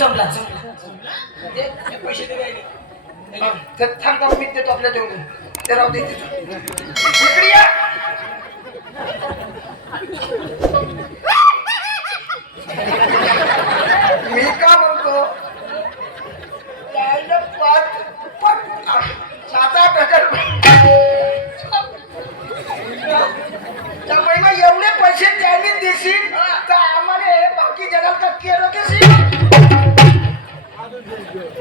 संपला पैसे दे थांबता मी देतो आपल्या जेवढे ते राहू दे इकडे या. मी का म्हणतो त्याला 7-8 त्या महिना एवढे पैसे त्यांनी देशील तर आम्हाला बाकी जगाला का केलं कशी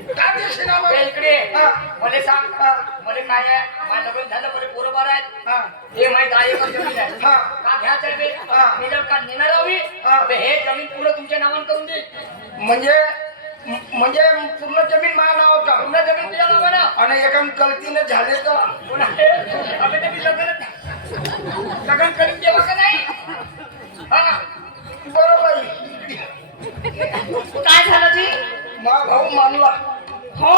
काय देशील आम्हाला इकडे मला सांग मला काय आहे माझं लग्न झालं मला पोरं बरं आहेत हे माहिती आहे का जमीन आहे का घ्यायचं आहे मी जर का नेणार हवी तर हे जमीन पूर्ण तुमच्या नावानं करून दे म्हणजे पूर्ण जमीन माझ्या नावावर का पूर्ण जमीन तुझ्या नावानं आणि एका गलतीने झाले तर आम्ही तर मी लग्न करून देवा का नाही बरोबर काय झालं जी माझा भाऊ मानला हो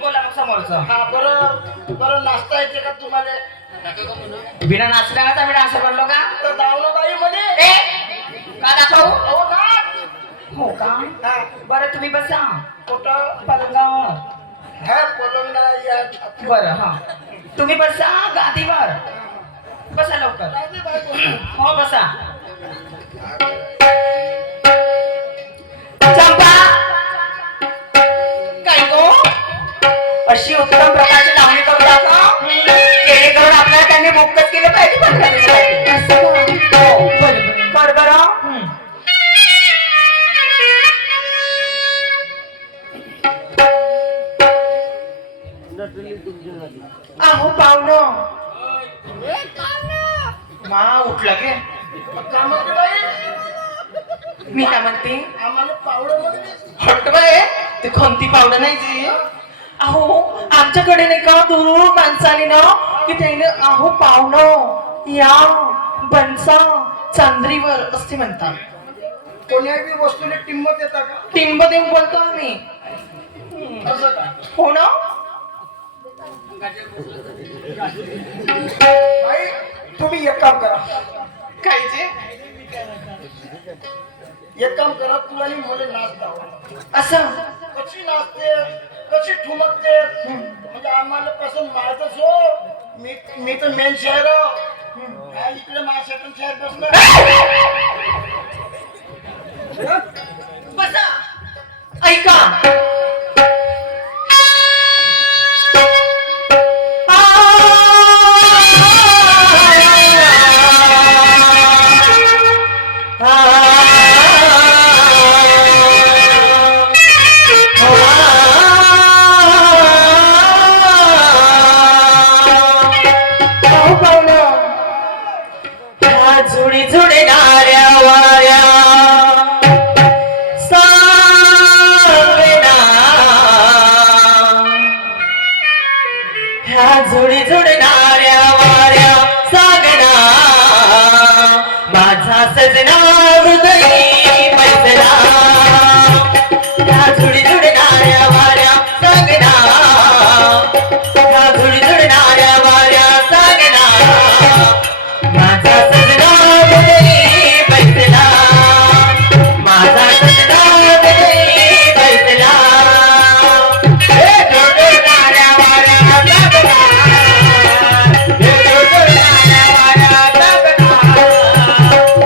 बोला मग समोरचं हा बरं नाश्ता येते का तुम्हाला बिना नाचण्याचा मी डान्सर बनलो का तर दावणबाई म्हणे का दाखवू हो नाच हो का हा बरं तुम्ही बसा कुठं पलंगावर हा पलंगा या बरं हा तुम्ही बसा गादीवर बसा लवकर हो बसा चंपा काय गो अशी उत्तम प्रकारची लावणी करून दाखव जेणेकरून आपल्याला त्यांनी मुक्तच केलं पाहिजे कर बरं अहो पाहुणं मा उठला गे मी काय म्हणते आम्हाला पावडं म्हणते हट बाय ते कोणती पावडं नाही जी अहो आमच्याकडे नाही का दूर माणसाने ना की त्याने अहो पाहुणं या बनसा चांदरीवर असे म्हणतात कोण्याही वस्तूने किंमत देता का टिंब देऊन बोलतो आम्ही असं का हो ना बाई तुम्ही एक काम करा काय जे एक काम करा तुला ही मुले नाच दावा असं कशी नाचते कशी ठुमकते म्हणजे आम्हाला पसंत मारतच हो मी तर मेन शहर इकडे महाराष्ट्र शहर बसलं बसा ऐका झुडी झुडी नाऱ्या वाऱ्या सांगना ह्या झुडी झुडी नाऱ्या वाऱ्या सांगना माझा सजना हृदयी पैसला ह्या झुडी झुडी नाऱ्या वाऱ्या सांगना ह्या झुडी झुडी नाऱ्या वाऱ्या सांगना माझा सजना हृदयी बैसला माझा सजना हृदयी बैसला हे जोडे नाऱ्या वाऱ्या लागला हे जोडे नाऱ्या वाऱ्या लागला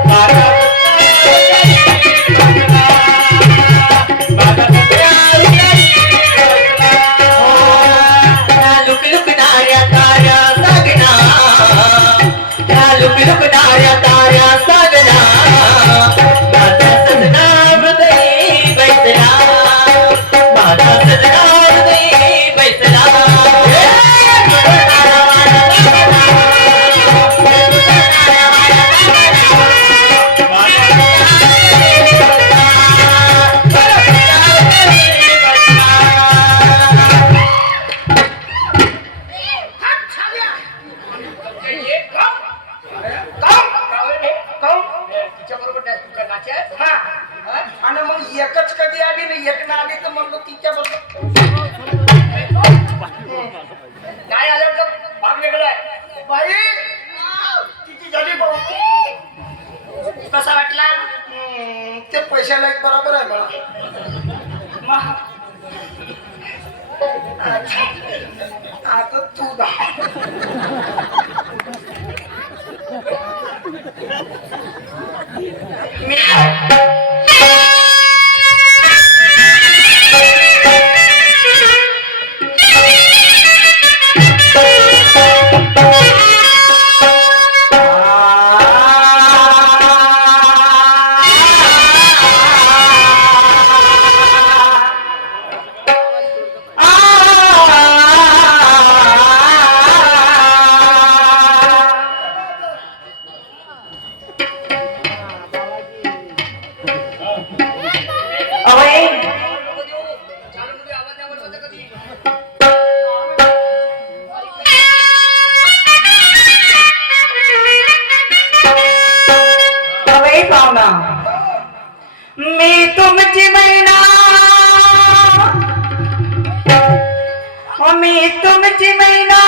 माझा लुक लुक नाऱ्या ताऱ्या सांगना लुक लुक नाऱ्या ताऱ्या सांगना माझा सजना हृदयी बैसला माझा सजना हृदयी बैसला आणि मग एकच कधी आली नाही एक ना आली तर म्हणतो तिच्या बरोबर नाही आलं तर भाग वेगळा आहे बाई तिची झाली बरोबर कसा वाटला ते पैशाला एक बरोबर आहे मला आता तू दा मी पाहुणा मी तुमची मैना मी तुमची मैना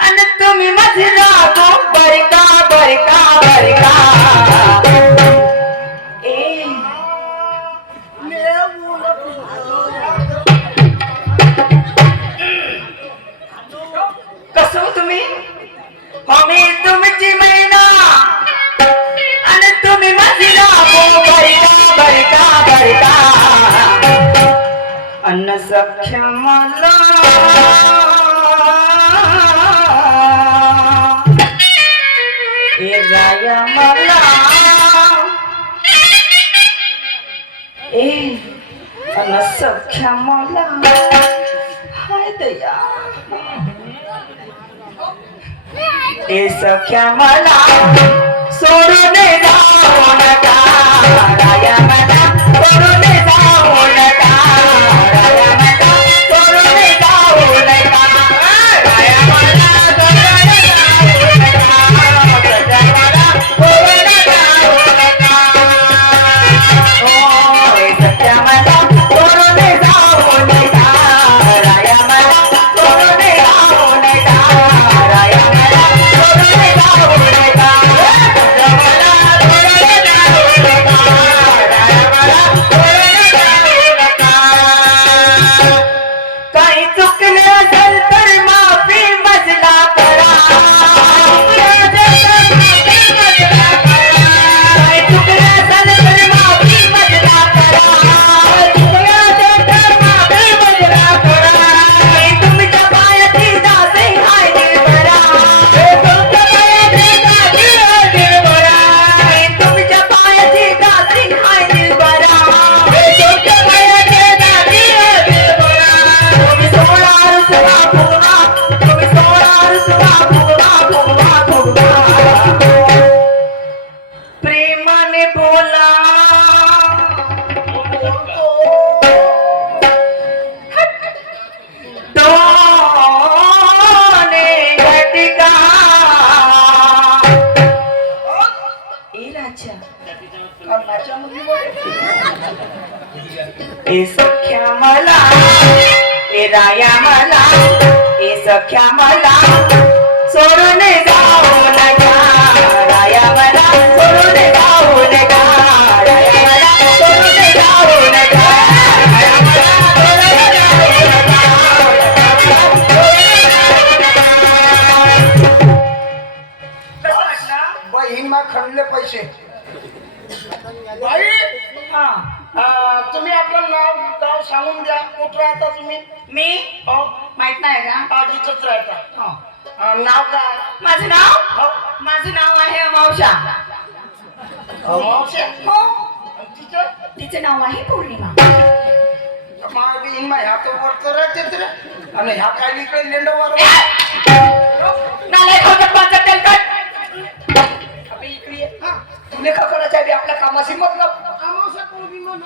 आणि तुम्ही मजला तो बरका बरका बरका ए कसं तुम्ही मी तुमची मैना आणि तुम्ही मजला तो बरका बरका बरका अन्न सख्य मला ए राया मला ए अन्न सख्य मला हाय दया ए सख्या मला सोडून जाऊ नका राया मला सोडून जाऊ नका राया मला सोडून जाऊ नका राया मला सोडून जाऊ नका राया मला सोडून जाऊ नका ओ ए सख्या मला सोडून जाऊ नका राया मला सोडून जाऊ नका राया मला सोडून जाऊ नका काही चुकले असेल तर माफी मजला करा काही चुकले असेल तर माफी मजला करा तुमच्या पायाची दासी हाय देवरा तुमच्या पायाची दासी हाय देवरा तुम्ही सोळा रुसवा फुगवा तुम्ही सोळा रुसवा फुगवा फुगवा फुगवा प्रेमाने बोला दोने घटका ए राजा कर्णाच्या मुलीवर ए सख्या मला ए राया मला ए सख्या मला सोडून जाऊ नका राया मला सोडून जाऊ नका राया मला सोडून जाऊ नका राया मला सोडून जाऊ नका. बहीण मा खणले पैसे बाई तुम्ही आपलं नाव गाव सांगून द्या कुठं राहता तुम्ही मी हो माहित नाही का आधीच राहता हो. नाव काय माझं नाव हो माझं नाव आहे अमावशा मावशी हो आणि तिचं तिचं नाव आहे पौर्णिमा माझ्या बहीण मा ह्या तर वरचं राहतेच रे आणि ह्या काय इकडे लेंडवर नालाय खोटं पाचट तेलकट इकडे ये. तुला का करायचं आहे आपल्या कामाशी मतलब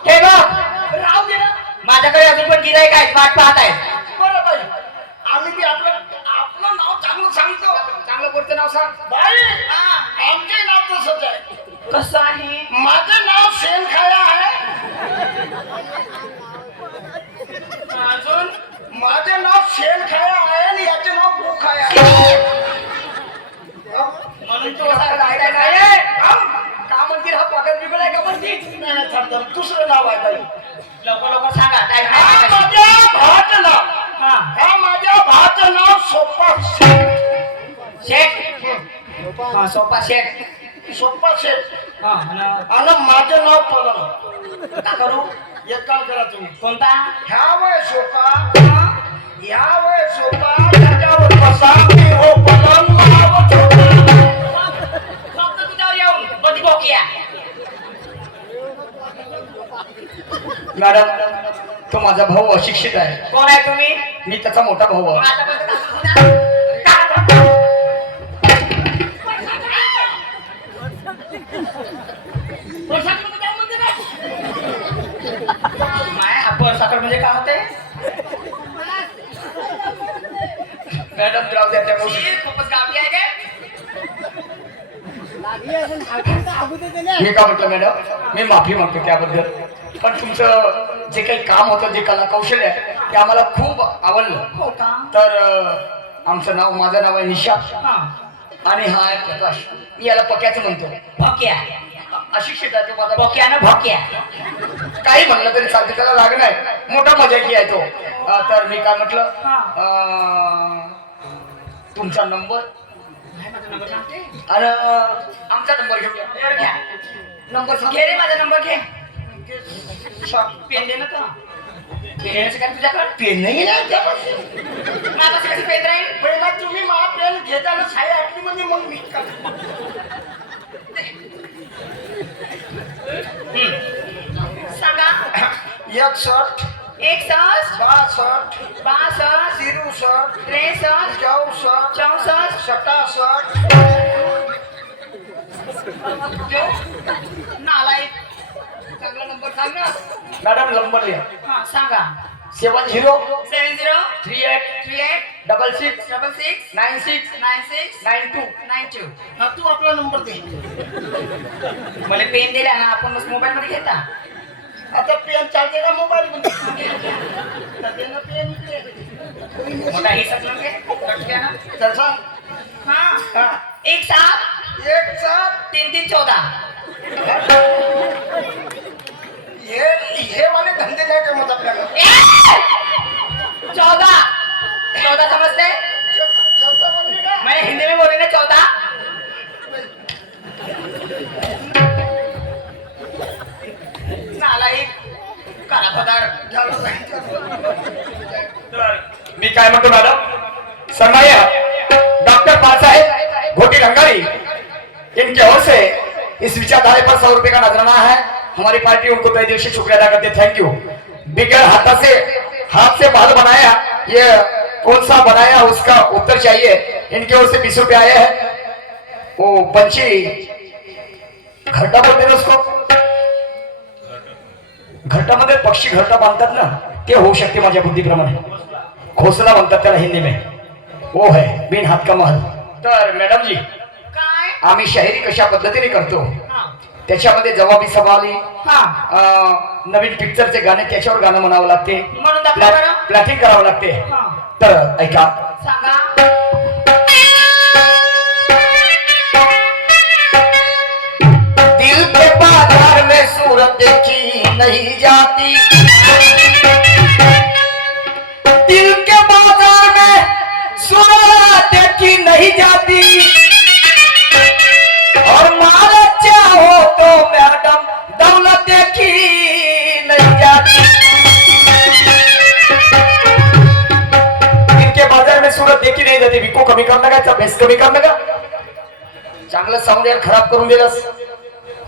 हे बघ राहू दे ना माझ्याकडे अजून पण गिराईक आहेत वाट पाहत आहेत बरं बाई आम्ही बी आपलं आपलं नाव चांगलं सांगतो चांगलं कोणतं नाव सांग बाई आमचे नाव तसंच आहे कसं आहे माझं नाव शेणखाया आहे अजून माझे नाव शेणखाया आहे आणि याचे नाव गोखाया आहे म्हणून तू असा राहिला काय का म्हणतील हा पगार बिगड आहे का म्हणतील नाही दुसरं नाव आहे बाई लवकर लवकर हा सोफा सेट सोपा शेठ हा आणि आणि माझं नाव पलंग. का करू एक काम करा तुम्ही, कोणता ह्या वय सोपा, ह्या वय सोपा, त्याच्यावर बसा, मी हो पलंग, माव सोपा. फक्त तुझ्यावर येऊन बदी बोकिया मॅडम तो माझा भाऊ अशिक्षित आहे. कोण आहे तुम्ही मी त्याचा मोठा भाऊ आहे. आतापर्यंत दाखवू ना. माय हा परसाकड म्हणजे काय होते मॅडम राहू द्या त्या गोष्टी. खूपच गावठी आहे काय मी काय म्हटलं मॅडम, मी माफी मागतो त्याबद्दल. पण तुमचं जे काही काम होतं, जे कला कौशल्य आहे ते आम्हाला खूप आवडलं. हो का तर आमचं नाव, माझं नाव आहे निशा हा आणि हा आहे प्रकाश. मी याला पक्याचं म्हणतो. भोक्या अशिक्षित आहे तो माझा. भोक्यानं भोक्या काही म्हणलं तरी चालते, त्याला लागण आहे. मोठा मजाकी आहे तो. तर मी काय म्हटलं, तुमचा नंबर आणि आमचा नंबर घेऊया. बरं घ्या नंबर सांग. घे रे माझा नंबर घे पेन दे ना तो पेनचं काय तुझ्याकडे पेन नाही ना त्यापाशी. माझ्यापाशी कशी पेन राहील पहिला तुम्ही मला पेन घेताना साई आटली म्हणजे मग मी का सांगा 61 61 62 62 63 63 64 64 67 नालायक चांगला नंबर सांग ना मॅडम नंबर लिहा. हा सांगा 70 70 38 38 66 66 96 96 92. 92 हा तू आपला नंबर दे. मला पेन दिला ना आपण मोबाईल मध्ये घेता आता पेन चालते का मोबाईल मध्ये? चालते ना पेन इकडे. मोठा हिसाब नव्हे लट घ्या ना चल सांग. हा हा. 1 7 एक सात 3 3 14 हे वाले धंदे नाही का मग आपल्याला? 14 14 समझते जेवता म्हणली का? मैं हिंदी में बोली ना 14 नालायक काला पदार झालं नाही. तर मी काय म्हणतो मॅडम, सन्मान्य डॉक्टर पालसाहेब घोटी रंगारी, इनके ओर से इस विचारधारे पर 100 रुपए का नजराना है. हमारी पार्टी उनको तहे दिल से शुक्रिया अदा करते. Thank you. बिगड़ हाथ से बाल बनाया, ये कौन सा बनाया उसका उत्तर चाहिए. इनके ओर से 20 रुपए आए हैं. वो पंछी घरटा बोलते ना उसको, घरटामध्ये पक्षी घरटा बांधतात ना, ते होऊ शकते माझ्या बुद्धीप्रमाणे. घोसला म्हणतात त्याला हिंदी में. वो है बिन हात का महल. तर मॅडम जी, काय आम्ही शाहिरी कशा पद्धतीने करतो हा त्याच्यामध्ये जवाबी सवाली, हा नवीन पिक्चरचे गाणे, त्याच्यावर गाणं म्हणावं लागते, म्हणून दाखवा बरं प्लॅटिंग करावं लागते. हा तर ऐका. सांगा दिल के बाजार में सूरत देखी नहीं जाती, दिल के बाजार में सूरत देखी नहीं जाती, और माल अच्छा हो तो मैडम दौलत देखी नहीं जाती. दिल के बाजार में सूरत देखी नहीं जाती. विको कमी करणार का, बेस कमी करणार का? चांगलं साऊंड यार खराब करून दिलंस.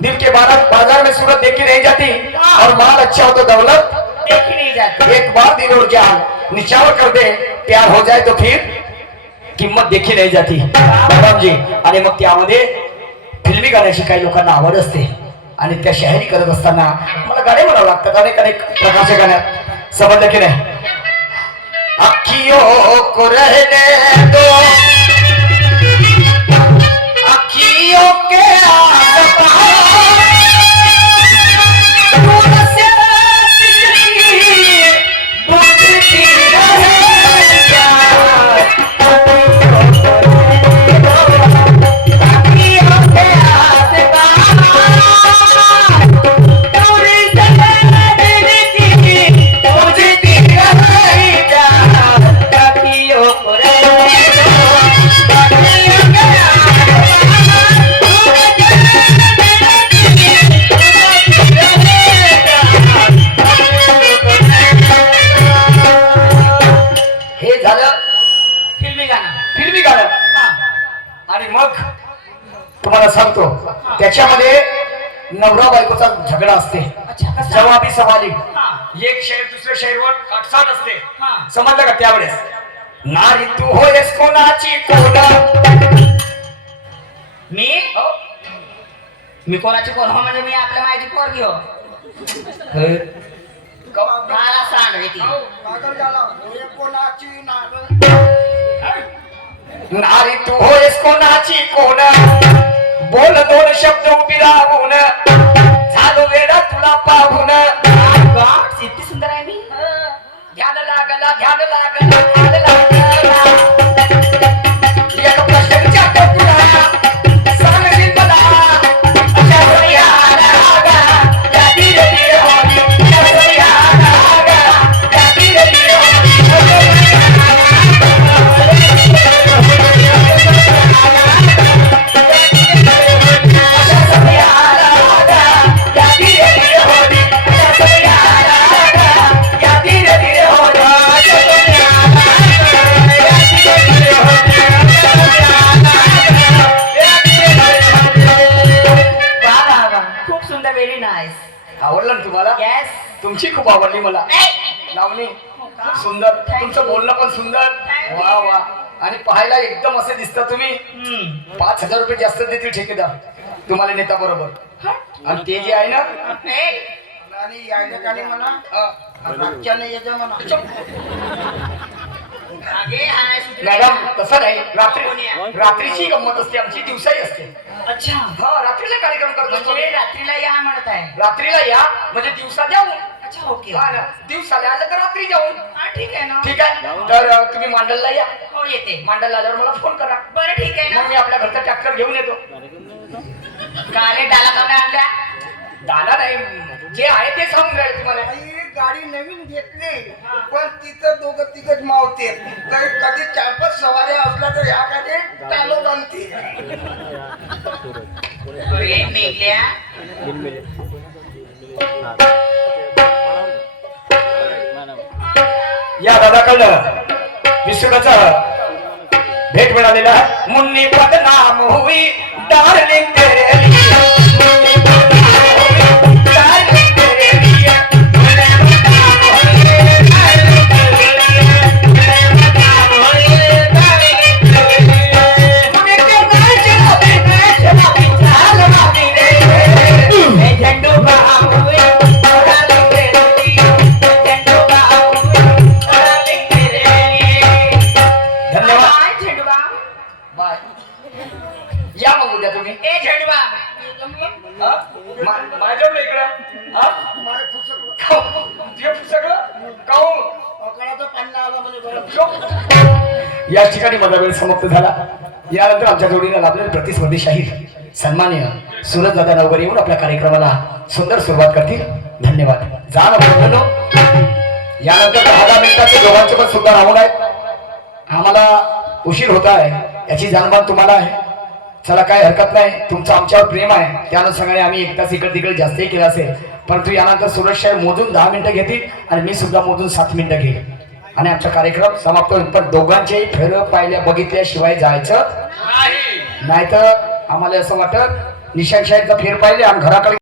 दिल के बाजार में सूरत देखी नहीं जाती, और माल अच्छा हो तो दौलत देखी नहीं जाती. एक बार दिल और जान निछावर कर दे, प्यार हो जाए तो फिर किंमत देखी नाही जाती. मॅडम जी, आणि मग त्यामध्ये फिल्मी गाण्याची काही लोकांना आवड असते आणि त्या शायरी करत असताना मला गाणे म्हणावं लागतात अनेक अनेक प्रकारच्या गाण्यात. समजलं की नाही? अखियों को रहने दो, अखियों के आसपास दूर से बिजली बुझती रहे प्यार. अखियों के आसपास दूर से बिजली बुझती रहे प्यार. अखियों को रहने दो. तुम्हाला सांगतो त्याच्यामध्ये नवरा बायकोचा झगडा असते. अच्छा, कसा? जवाबी सवाली. हा. एक शहर दुसऱ्या शहरवर काटसाट असते. हा. समजलं का त्यावेळेस? नारी तू होयस कोणाची कोण? मी कोणाची कोण हो म्हणजे मी आपल्या मायची पोरगी हो. मला सांग रे ती. पागल झाला हे कोणाची नारळ नारी तू होयस कोणाची कोण? बोल दोन शब्द उभी राहून, झालो वेडा तुला पाहून. गॉड इतकी सुंदर आहे मी. ध्यान लागला ध्यान लागला ध्यान लागला. एक प्रश्न विचारतो तुला, सांगशील मला. अशा सह्याला लागा, त्या धीरे धीरे होती. अशा सह्याला लागा, त्या धीरे धीरे होती. अशा सह्याला लागा, त्या धीरे धीरे होती. अशा सह्याला लागा, त्या धीरे धीरे होती. अशा सह्याला लागा, त्या धीरे धीरे होती. अशा सह्याला लागा, त्या धीरे धीरे होती. वा वा वा खूप सुंदर. Very nice. आवडलं ना तुम्हाला? येस. तुमची खूप आवडली मला. लावणी खूप सुंदर, तुमचं बोलणं पण सुंदर. वा वा. आणि पाहायला एकदम असे दिसता तुम्ही. 5,000 रुपये जास्त देतील ठेकेदार तुम्हाला नेता बरोबर. आणि ते जे आहे ना, आणि यायला गाणी म्हणा मागच्याने येते म्हणा. मॅडम तसं नाही. रात्रीची गंमत असते आमची, दिवसाही असते. अच्छा हा, रात्रीला कार्यक्रम करतो असतो. म्हणजे रात्रीला या म्हणत आहे. रात्रीला या म्हणजे दिवसा जाऊन. अच्छा ओके. हा ना, दिवसाला आलं तर रात्री जाऊन. हा ठीक आहे ना. ठीक आहे. तर तुम्ही मांडलला या. हो येते. मांडलला आल्यावर मला फोन करा. बरं ठीक आहे मग ना. मी आपल्या घरचा ट्रॅक्टर घेऊन येतो. काले डाला कावड्या आणल्या. दादा नाही, जे आहे ते सांगून राहिले तुम्हाला. आई गाडी नवीन घेतली पण तिथं दोघं तिघच मावते. तर कधी 4-5 सवाऱ्या असल्या तर ह्या गाडी चालू बनते. अरे मेघल्या. या दादाकडं विसुकाचा भेट मिळालेला आहे. मुन्नी बदनाम हुई डार्लिंग तेरे लिए. मुन्नी बदनाम हुई डार्लिंग तेरे लिए. मुन्नी बदनाम हुई डार्लिंग तेरे लिए. मुन्नी बदनाम हुई डार्लिंग तेरे लिए. मुन्नी के नाच चाल मामी रे. ए झंडू बाम हुई डार्लिंग तेरे लिए. झंडू बाम हुई डार्लिंग तेरे लिए. धन्यवाद. काय झेंडूबा. बाय. या मग उद्या तुम्ही. ए झेंडूबा. हा? माझ्या इकडं हा? माय फुसकलं. तुझ्या सगळं काहून? अकराचा पन्ना आला म्हणजे बरं. या ठिकाणी माझा वेळ समाप्त झाला. यानंतर आमच्या जोडीला लाभलेले प्रतिस्पर्धी शाहीर सन्मान्य सूरज दादा नवकर येऊन आपल्या कार्यक्रमाला सुंदर सुरुवात करतील. धन्यवाद. जा ना बंधूंनो. यानंतर 10 मिनिटाचे दोघांचे पण सुद्धा राहून आहेत. आम्हाला उशीर होत आहे याची जाणबान तुम्हाला आहे. चला काय हरकत नाही, तुमचं आमच्यावर प्रेम आहे त्यानुसार आम्ही एकदाच इकडे तिकडे जास्तही केलं असेल. परंतु यानंतर सूरज शाहीर मोजून 10 मिनिटं घेतील आणि मी सुद्धा मोजून 7 मिनिटं घेईल आणि आमचा कार्यक्रम समाप्त होईल. पण दोघांच्याही फेर पाहिल्या बघितल्याशिवाय जायचं नाही. तर आम्हाला असं वाटत निशांत शाहीरचा फेर पाहिले आणि घराकडे